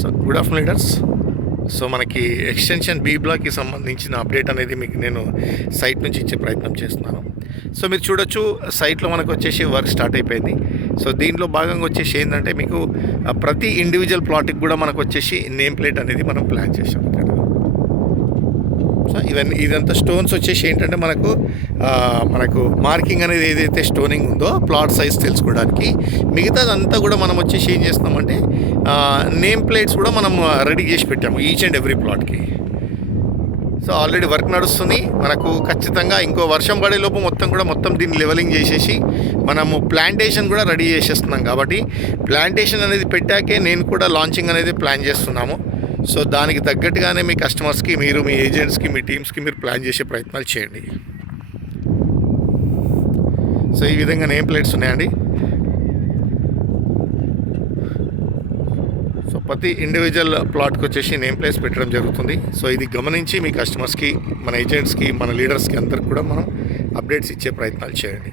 So good afternoon leaders so మనకి extension B బ్లాక్కి సంబంధించిన అప్డేట్ అనేది మీకు నేను సైట్ నుంచి ఇచ్చే ప్రయత్నం చేస్తున్నాను. సో మీరు చూడొచ్చు సైట్లో మనకు వచ్చేసి వర్క్ స్టార్ట్ అయిపోయింది. సో దీంట్లో భాగంగా వచ్చేసి ఏంటంటే మీకు ప్రతి ఇండివిజువల్ ప్లాట్కి కూడా మనకు వచ్చేసి నేమ్ ప్లేట్ అనేది మనం ప్లాన్ చేసాం సో ఇవన్నీ ఇదంతా స్టోన్స్ వచ్చేసి ఏంటంటే మనకు మనకు మార్కింగ్ అనేది ఏదైతే స్టోనింగ్ ఉందో ప్లాట్ సైజ్ తెలుసుకోవడానికి మిగతాదంతా కూడా మనం వచ్చేసి ఏం చేస్తున్నామంటే నేమ్ ప్లేట్స్ కూడా మనం రెడీ చేసి పెట్టాము ఈచ్ అండ్ ఎవ్రీ ప్లాట్కి సో ఆల్రెడీ వర్క్ నడుస్తుంది. మనకు ఖచ్చితంగా ఇంకో వర్షం పడే లోపు మొత్తం కూడా మొత్తం దీన్ని లెవెలింగ్ చేసేసి మనము ప్లాంటేషన్ కూడా రెడీ చేసేస్తున్నాం కాబట్టి ప్లాంటేషన్ అనేది పెట్టాకే నేను కూడా లాంచింగ్ అనేది ప్లాన్ చేస్తున్నాము. సో దానికి తగ్గట్టుగానే మీ కస్టమర్స్కి మీరు మీ ఏజెంట్స్కి మీ టీమ్స్కి మీరు ప్లాన్ చేసే ప్రయత్నాలు చేయండి. సో ఈ విధంగా నేమ్ ప్లేట్స్ ఉన్నాయండి. సో ప్రతి ఇండివిజువల్ ప్లాట్కి వచ్చేసి నేమ్ ప్లేస్ పెట్టడం జరుగుతుంది. సో ఇది గమనించి మీ కస్టమర్స్కి మన ఏజెంట్స్కి మన లీడర్స్కి అందరికి కూడా మనం అప్డేట్స్ ఇచ్చే ప్రయత్నాలు చేయండి.